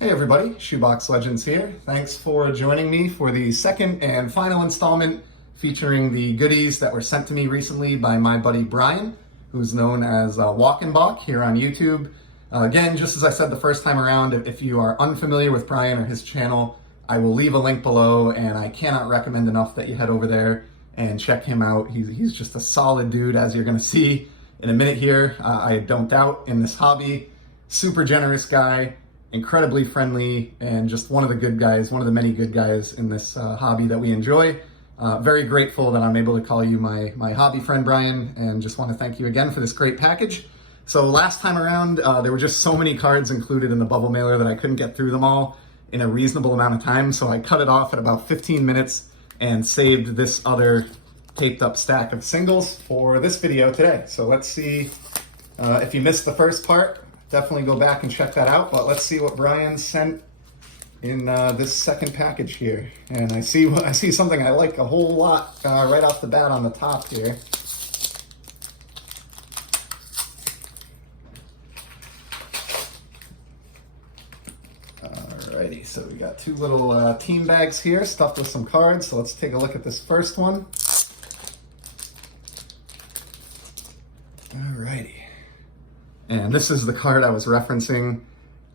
Hey everybody, Shoebox Legends here. Thanks for joining me for the second and final installment featuring the goodies that were sent to me recently by my buddy Brian, who's known as Walk and Balk here on YouTube. Again, just as I said the first time around, if you are unfamiliar with Brian or his channel, I will leave a link below, and I cannot recommend enough that you head over there and check him out. He's just a solid dude, as you're gonna see in a minute here. I don't doubt in this hobby. Super generous guy, incredibly friendly, and just one of the good guys, one of the many good guys in this hobby that we enjoy. Very grateful that I'm able to call you my hobby friend, Brian, and just want to thank you again for this great package. So last time around, there were just so many cards included in the bubble mailer that I couldn't get through them all in a reasonable amount of time, so I cut it off at about 15 minutes and saved this other taped up stack of singles for this video today. So let's see, if you missed the first part, definitely go back and check that out, but let's see what Brian sent in this second package here. And I see something I like a whole lot right off the bat on the top here. Alrighty, so we got two little team bags here stuffed with some cards, so let's take a look at this first one. Alrighty. And this is the card I was referencing.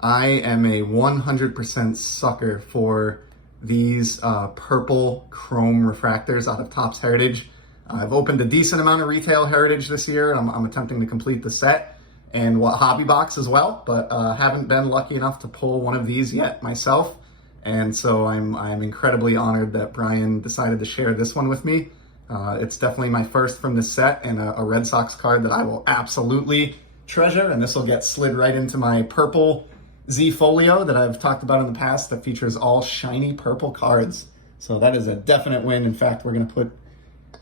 I am a 100% sucker for these purple chrome refractors out of Topps Heritage. I've opened a decent amount of retail Heritage this year. I'm attempting to complete the set and hobby box as well, but haven't been lucky enough to pull one of these yet myself. And so I'm incredibly honored that Brian decided to share this one with me. It's definitely my first from this set, and a Red Sox card that I will absolutely treasure, and this will get slid right into my purple Z folio that I've talked about in the past that features all shiny purple cards. So that is a definite win. In fact, we're going to put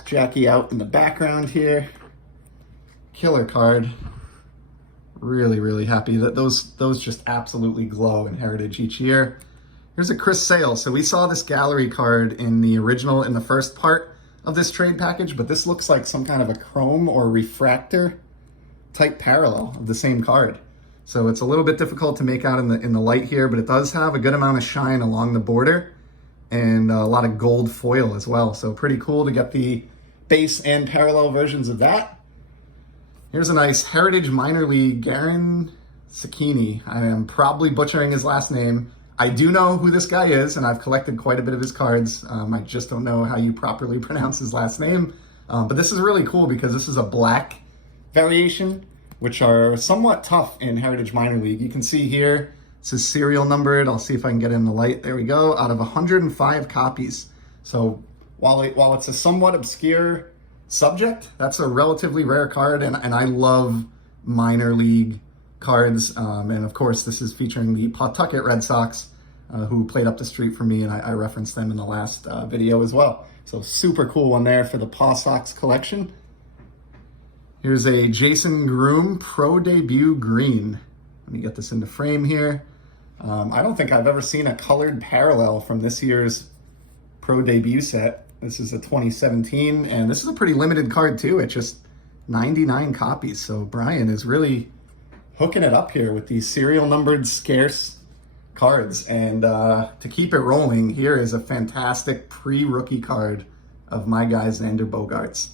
Jackie out in the background here. Killer card. Really, really happy that those just absolutely glow in Heritage each year. Here's a Chris Sale. So we saw this gallery card in the original, in the first part of this trade package, but this looks like some kind of a chrome or refractor type parallel of the same card. So it's a little bit difficult to make out in the light here, but it does have a good amount of shine along the border and a lot of gold foil as well. So pretty cool to get the base and parallel versions of that. Here's a nice Heritage Minor League Garen Sakini. I am probably butchering his last name. I do know who this guy is, and I've collected quite a bit of his cards. I just don't know how you properly pronounce his last name. But this is really cool because this is a black variation, which are somewhat tough in Heritage Minor League. You can see here, this is serial numbered. I'll see if I can get in the light. There we go, out of 105 copies. So while it's a somewhat obscure subject, that's a relatively rare card, and I love minor league cards. And of course, this is featuring the Pawtucket Red Sox, who played up the street from me, and I referenced them in the last video as well. So super cool one there for the PawSox collection. Here's a Jason Groom Pro Debut Green. Let me get this into frame here. I don't think I've ever seen a colored parallel from this year's Pro Debut set. This is a 2017, and this is a pretty limited card too. It's just 99 copies. So Brian is really hooking it up here with these serial numbered scarce cards. And to keep it rolling, here is a fantastic pre-rookie card of my guy Xander Bogaerts.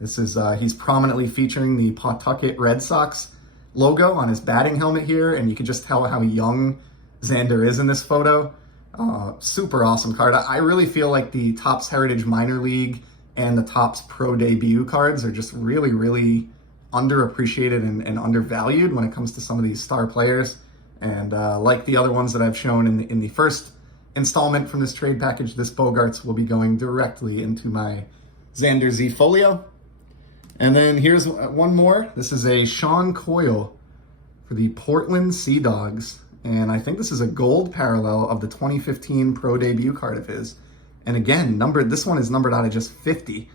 This is, he's prominently featuring the Pawtucket Red Sox logo on his batting helmet here, and you can just tell how young Xander is in this photo. Super awesome card. I really feel like the Topps Heritage Minor League and the Topps Pro Debut cards are just really, really underappreciated and undervalued when it comes to some of these star players. And like the other ones that I've shown in the first installment from this trade package, this Bogaerts will be going directly into my Xander Z folio. And then here's one more. This is a Sean Coyle for the Portland Sea Dogs. And I think this is a gold parallel of the 2015 Pro Debut card of his. And again, this one is numbered out of just 50.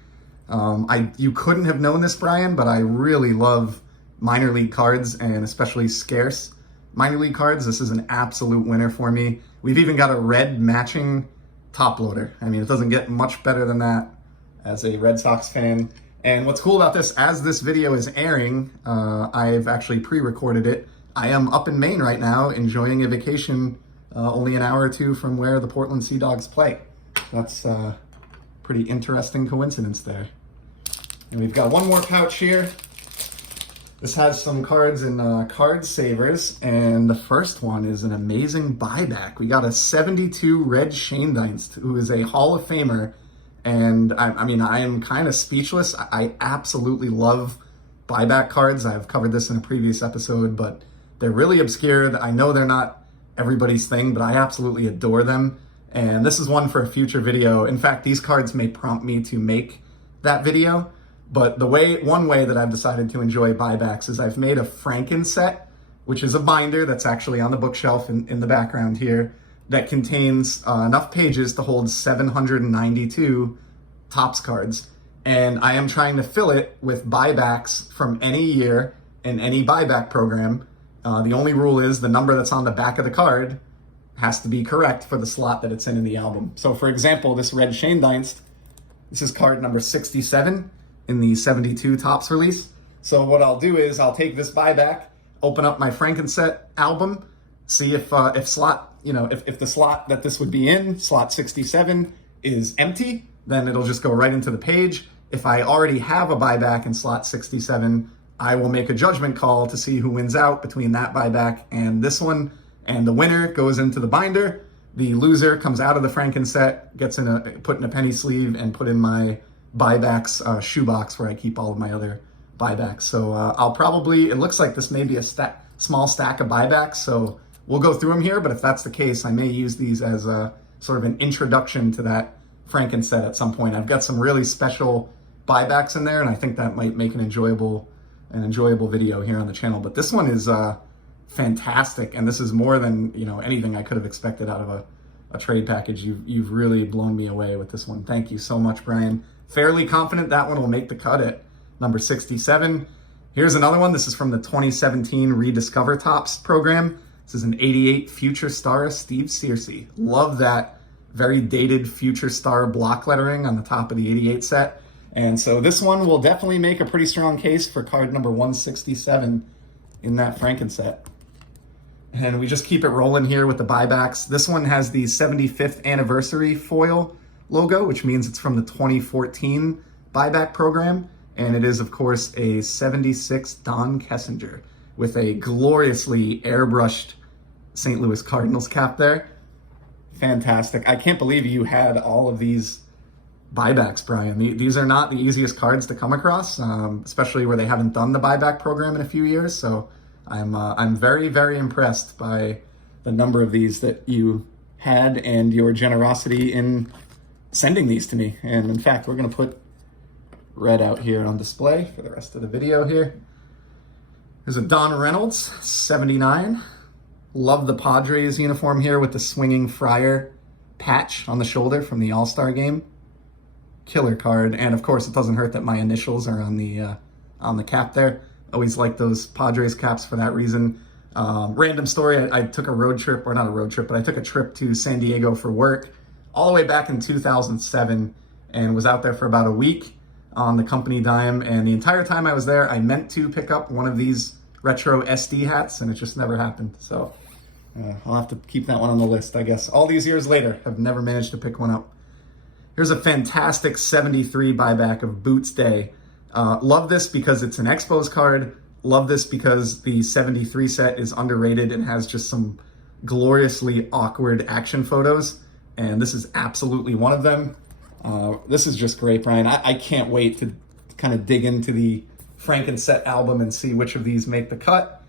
You couldn't have known this, Brian, but I really love minor league cards, and especially scarce minor league cards. This is an absolute winner for me. We've even got a red matching top loader. I mean, it doesn't get much better than that as a Red Sox fan. And what's cool about this, as this video is airing, I've actually pre-recorded it. I am up in Maine right now, enjoying a vacation only an hour or two from where the Portland Sea Dogs play. That's a pretty interesting coincidence there. And we've got one more pouch here. This has some cards in Card Savers, and the first one is an amazing buyback. We got a 72 Red Schoendienst, who is a Hall of Famer, and I mean, I am kind of speechless. I absolutely love buyback cards. I've covered this in a previous episode, but they're really obscure. I know they're not everybody's thing, but I absolutely adore them, and this is one for a future video. In fact, these cards may prompt me to make that video. But one way that I've decided to enjoy buybacks is I've made a Franken set, which is a binder that's actually on the bookshelf in the background here, that contains enough pages to hold 792 Topps cards. And I am trying to fill it with buybacks from any year in any buyback program. The only rule is the number that's on the back of the card has to be correct for the slot that it's in the album. So for example, this Red Schoendienst, this is card number 67. In the 72 Topps release. So what I'll do is I'll take this buyback, open up my Frankenset album, see if the slot that this would be in, slot 67, is empty, then it'll just go right into the page. If I already have a buyback in slot 67, I will make a judgment call to see who wins out between that buyback and this one, and the winner goes into the binder. The loser comes out of the Frankenset, gets put in a penny sleeve and put in my buybacks shoebox where I keep all of my other buybacks. So I'll probably, it looks like this may be a small stack of buybacks, so we'll go through them here, but if that's the case, I may use these as a sort of an introduction to that Frankenset at some point. I've got some really special buybacks in there, and I think that might make an enjoyable video here on the channel. But this one is fantastic, and this is more than anything I could have expected out of a trade package. You've really blown me away with this one. Thank you so much, Brian. Fairly confident that one will make the cut at number 67. Here's another one. This is from the 2017 Rediscover Topps program. This is an 88 Future Star Steve Searcy. Love that very dated Future Star block lettering on the top of the 88 set. And so this one will definitely make a pretty strong case for card number 167 in that Frankenset. And we just keep it rolling here with the buybacks. This one has the 75th anniversary foil logo, which means it's from the 2014 buyback program. And it is, of course, a 76 Don Kessinger with a gloriously airbrushed St. Louis Cardinals cap there. Fantastic. I can't believe you had all of these buybacks, Brian. These are not the easiest cards to come across, especially where they haven't done the buyback program in a few years. So I'm very, very impressed by the number of these that you had and your generosity in sending these to me. And in fact, we're going to put red out here on display for the rest of the video here. There's a Don Reynolds, 79. Love the Padres uniform here with the swinging Friar patch on the shoulder from the All-Star game. Killer card. And of course, it doesn't hurt that my initials are on the cap there. Always like those Padres caps for that reason. Random story, I took a road trip, or not a road trip, but I took a trip to San Diego for work all the way back in 2007 and was out there for about a week on the company dime. And the entire time I was there, I meant to pick up one of these retro SD hats, and it just never happened. So I'll have to keep that one on the list, I guess. All these years later, I've never managed to pick one up. Here's a fantastic 73 buyback of Boots Day. Love this because it's an Expos card. Love this because the 73 set is underrated and has just some gloriously awkward action photos. And this is absolutely one of them. This is just great, Brian. I can't wait to kind of dig into the Frankenset album and see which of these make the cut.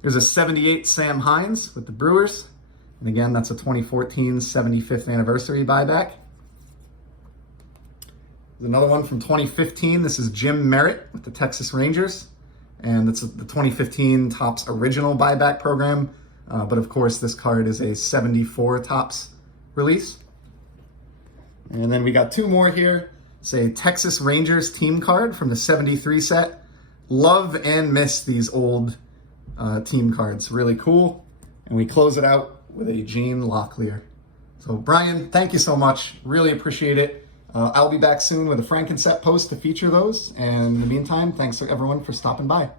Here's a 78 Sam Hines with the Brewers. And again, that's a 2014 75th anniversary buyback. There's another one from 2015. This is Jim Merritt with the Texas Rangers. And it's the 2015 Topps original buyback program. But of course, this card is a 74 Topps release. And then we got two more here. It's a Texas Rangers team card from the 73 set. Love and miss these old team cards. Really cool. And we close it out with a Gene Locklear. So Brian, thank you so much. Really appreciate it. I'll be back soon with a Frankenset post to feature those. And in the meantime, thanks everyone for stopping by.